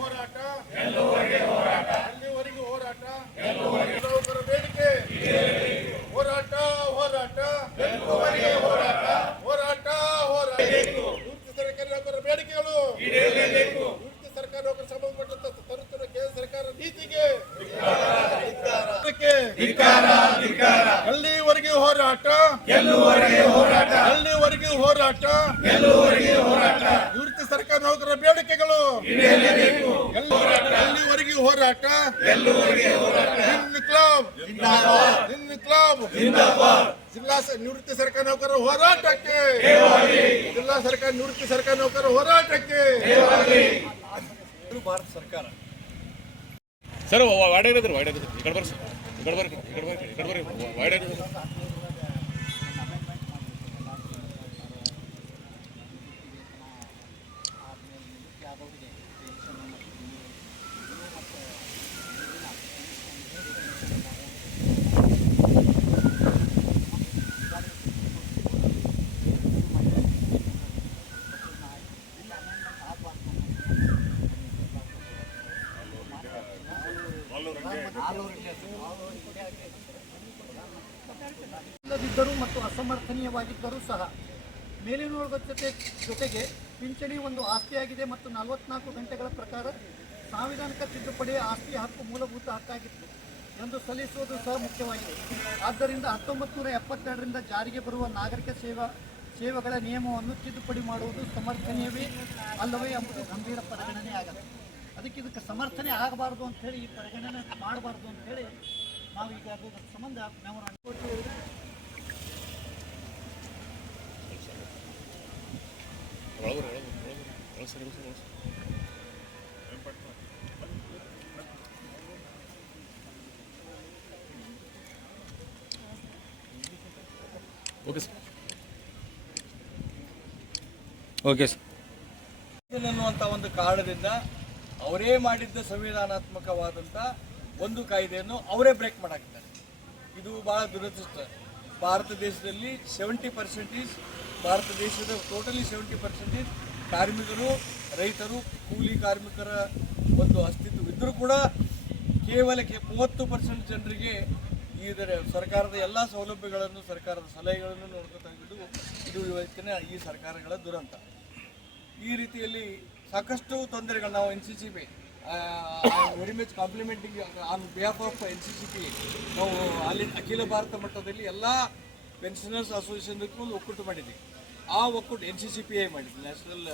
ಹೋರಾಟ ಅಲ್ಲಿವರೆಗೂ ಹೋರಾಟ ನೌಕರ ಬೇಡಿಕೆ ಹೋರಾಟ ಹೋರಾಟ ಹೋರಾಟ ಹೋರಾಟ ನಿವೃತ್ತ ಸರ್ಕಾರಿ ನೌಕರರ ಬೇಡಿಕೆಗಳು ನಿವೃತ್ತ ಸರ್ಕಾರಿ ನೌಕರ ಸಂಬಂಧಪಟ್ಟಂತ ತರುತ್ತಿರುವ ಕೇಂದ್ರ ಸರ್ಕಾರ ನೀತಿಗೆ ಎಲ್ಲಿವರೆಗೂ ಹೋರಾಟ ಎಲ್ಲಿವರೆಗೂ ಹೋರಾಟ ನಿವೃತ್ತ ಸರ್ಕಾರಿ ನೌಕರರ ಬೇಡಿಕೆಗಳು ಎಲ್ಲಿವರೆಗೂ ಹೋರಾಟ ಜಿಲ್ಲಾ ನಿವೃತ್ತ ಸರ್ಕಾರಿ ನೌಕರರ ಹೋರಾಟಕ್ಕೆ ಜಿಲ್ಲಾ ಸರ್ಕಾರ ನಿವೃತ್ತ ಸರ್ಕಾರಿ ನೌಕರರ ಹೋರಾಟಕ್ಕೆ ಭಾರತ ಸರ್ಕಾರ ಸರ್ ವಾಡೇರಿದ್ರು ಈ ಕಡೆ ಬರ್ರಿ ವಾಡೇರಿದ್ರು ಇಲ್ಲದಿದ್ದರೂ ಮತ್ತು ಅಸಮರ್ಥನೀಯವಾಗಿದ್ದರೂ ಸಹ ಮೇಲಿನ ಜೊತೆಗೆ ಪಿಂಚಣಿ ಒಂದು ಆಸ್ತಿಯಾಗಿದೆ ಮತ್ತು 44 ಗಂಟೆಗಳ ಪ್ರಕಾರ ಸಾಂವಿಧಾನಿಕ ತಿದ್ದುಪಡಿಯ ಆಸ್ತಿಯ ಹಕ್ಕು ಮೂಲಭೂತ ಹಕ್ಕಾಗಿತ್ತು ಎಂದು ಸಲ್ಲಿಸುವುದು ಸಹ ಮುಖ್ಯವಾಗಿದೆ. ಆದ್ದರಿಂದ 1972ರಿಂದ ಜಾರಿಗೆ ಬರುವ ನಾಗರಿಕ ಸೇವೆಗಳ ನಿಯಮವನ್ನು ತಿದ್ದುಪಡಿ ಮಾಡುವುದು ಸಮರ್ಥನೀಯವೇ ಅಲ್ಲವೇ ಎಂಬುದು ಗಂಭೀರ ಪರಿಗಣನೆ ಆಗಲ್ಲ. ಇದಕ್ಕೆ ಸಮರ್ಥನೆ ಆಗಬಾರ್ದು ಅಂಥೇಳಿ ಈ ಪರಿಗಣನೆ ಮಾಡಬಾರ್ದು ಅಂಥೇಳಿ ನಾವೀಗ ಅದರ ಸಂಬಂಧ ಓಕೆ ಸರ್. ಅನ್ನುವಂಥ ಒಂದು ಕಾರಣದಿಂದ ಅವರೇ ಮಾಡಿದ್ದ ಸಂವಿಧಾನಾತ್ಮಕವಾದಂಥ ಒಂದು ಕಾಯ್ದೆಯನ್ನು ಅವರೇ ಬ್ರೇಕ್ ಮಾಡಾಕಿದ್ದಾರೆ. ಇದು ಭಾಳ ದುರದೃಷ್ಟ. ಭಾರತ ದೇಶದಲ್ಲಿ 70% ಭಾರತ ದೇಶದ ಟೋಟಲಿ 70% ಕಾರ್ಮಿಕರು, ರೈತರು, ಕೂಲಿ ಕಾರ್ಮಿಕರ ಒಂದು ಅಸ್ತಿತ್ವವಿದ್ದರೂ ಕೂಡ ಕೇವಲ 30% ಜನರಿಗೆ ಇದರ ಸರ್ಕಾರದ ಎಲ್ಲ ಸೌಲಭ್ಯಗಳನ್ನು, ಸರ್ಕಾರದ ಸಲಹೆಗಳನ್ನು ನೋಡ್ಕೊತಾ ಇದ್ದು ಇದು ಇವತ್ತಿನ ಈ ಸರ್ಕಾರಗಳ ದುರಂತ. ಈ ರೀತಿಯಲ್ಲಿ ಸಾಕಷ್ಟು ತೊಂದರೆಗಳು ನಾವು NCCP very much complementing on behalf of NCCP ನಾವು ಅಲ್ಲಿ ಅಖಿಲ ಭಾರತ ಮಟ್ಟದಲ್ಲಿ ಎಲ್ಲ ಪೆನ್ಷನರ್ಸ್ ಅಸೋಸಿಯೇಷನ್ಗೂ ಒಂದು ಒಕ್ಕೂಟ ಮಾಡಿದ್ದೀವಿ. ಆ ಒಕ್ಕೂಟ NCCPI ಮಾಡಿದ್ವಿ, ನ್ಯಾಷನಲ್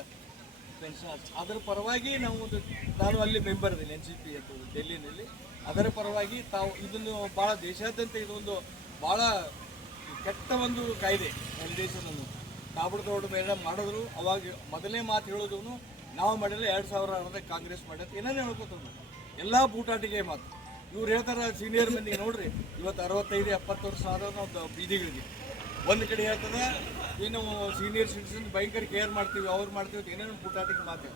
ಪೆನ್ಷನರ್ಸ್. ಅದರ ಪರವಾಗಿ ನಾನು ಅಲ್ಲಿ ಮೆಂಬರ್ ಇದ್ದೀನಿ NCP ಅಂತ ಡೆಲ್ಲಿನಲ್ಲಿ. ಅದರ ಪರವಾಗಿ ತಾವು ಇದನ್ನು ಭಾಳ ದೇಶಾದ್ಯಂತ ಇದೊಂದು ಭಾಳ ಕೆಟ್ಟ ಒಂದು ಕಾಯ್ದೆ ದೇಶವನ್ನು ತಾಬಡದೋಡು ಮೇಡಮ್ ಮಾಡಿದ್ರು. ಅವಾಗ ಮೊದಲನೇ ಮಾತು ಹೇಳೋದು ನಾವು ಮಾಡಿದ್ರೆ 2006 ಕಾಂಗ್ರೆಸ್ ಮಾಡಿದ್ರೆ ಏನೇನು ಹೇಳ್ಕೊತ ಎಲ್ಲ ಬೂಟಾಟಿಗೆ ಮಾತು. ಇವ್ರು ಹೇಳ್ತಾರೆ ಸೀನಿಯರ್ ಮಂದಿಗೆ ನೋಡ್ರಿ, ಇವತ್ತು 65-70 ವರ್ಷ ಆದವ್ರು ನಾವು ಬೀದಿಗಳಿಗೆ ಒಂದು ಕಡೆ ಹೇಳ್ತದೆ ಏನು ಸೀನಿಯರ್ ಸಿಟಿಸನ್ ಭಯಂಕರ ಕೇರ್ ಮಾಡ್ತೀವಿ, ಅವ್ರು ಮಾಡ್ತೀವಿ, ಏನೇನು ಬೂಟಾಟಿಗೆ ಮಾತು.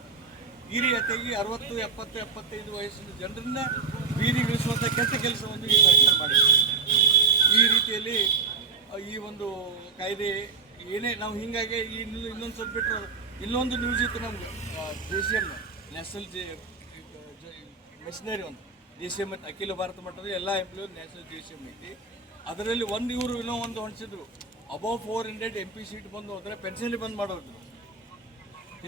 ಈ ರೀತಿಯಾಗಿ 60, 70, 75 ವಯಸ್ಸಿನ ಜನರನ್ನ ಬೀದಿಗಿಳಿಸುವಂಥ ಕೆಟ್ಟ ಕೆಲಸವನ್ನು ಈ ಸರ್ಕಾರ ಮಾಡಿದೆ. ಈ ರೀತಿಯಲ್ಲಿ ಈ ಒಂದು ಕಾಯ್ದೆ ಏನೇ ನಾವು ಹೀಗಾಗಿ ಇನ್ನೊಂದು ಸ್ವಲ್ಪ ಬಿಟ್ಟರೆ ಇನ್ನೊಂದು ನ್ಯೂಸ್ ಇತ್ತು ನಮ್ಗೆ. JCM ನ್ಯಾಷನಲ್ ಮಿಷನರಿ ಒಂದು JCM ಅಖಿಲ ಭಾರತ ಮಟ್ಟದ ಎಲ್ಲ ಎಂಪ್ಲಾಯ್ ನ್ಯಾಷನಲ್ JCM ಐತಿ. ಅದರಲ್ಲಿ ಇವರು ಇನ್ನೂ ಒಂದು ಹೊಣಿಸಿದ್ರು, ಅಬೌವ್ 400 MP ಸೀಟ್ ಬಂದು ಅಂದರೆ ಪೆನ್ಷನ್ ಬಂದ್ ಮಾಡೋದು.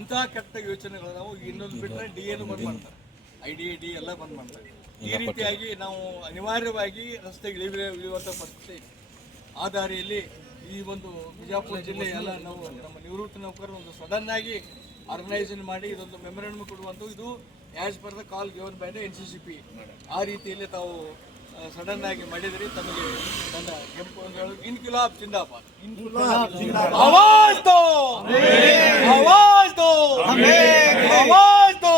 ಇಂಥ ಕೆಟ್ಟ ಯೋಚನೆಗಳು ನಾವು ಇನ್ನೊಂದು ಬಿಟ್ಟರೆ DAನು ಬಂದ್ ಮಾಡ್ತಾರೆ, IDA ಎಲ್ಲ ಬಂದ್ ಮಾಡ್ತಾರೆ. ಈ ರೀತಿಯಾಗಿ ನಾವು ಅನಿವಾರ್ಯವಾಗಿ ರಸ್ತೆಗೆ ಇಳಿಯುವಂಥ ಪರಿಸ್ಥಿತಿ. ಆ ದಾರಿಯಲ್ಲಿ ಈ ಒಂದು ಬಿಜಾಪುರ ಜಿಲ್ಲೆ ಎಲ್ಲ ನಾವು ನಮ್ಮ ನಿವೃತ್ತ ನೌಕರರು ಒಂದು ಸಡನ್ ಆಗಿ ಆರ್ಗನೈಸೇಷನ್ ಮಾಡಿ ಇದೊಂದು ಮೆಮೊರಂಡಮ್ ಕೊಡುವಂಥ ಇದು as per the call given by the NCCP. ಆ ರೀತಿಯಲ್ಲಿ ತಾವು ಸಡನ್ ಆಗಿ ಮಾಡಿದ್ರಿ. ತಮಗೆ ನನ್ನ ಕೆಂಪು ಇನ್ಕಿಲಾಬ್ ಜಿಂದಾಬಾದ್. ಆವಾಜ್ ದೋ, ಆವಾಜ್ ದೋ, ಆವಾಜ್ ದೋ.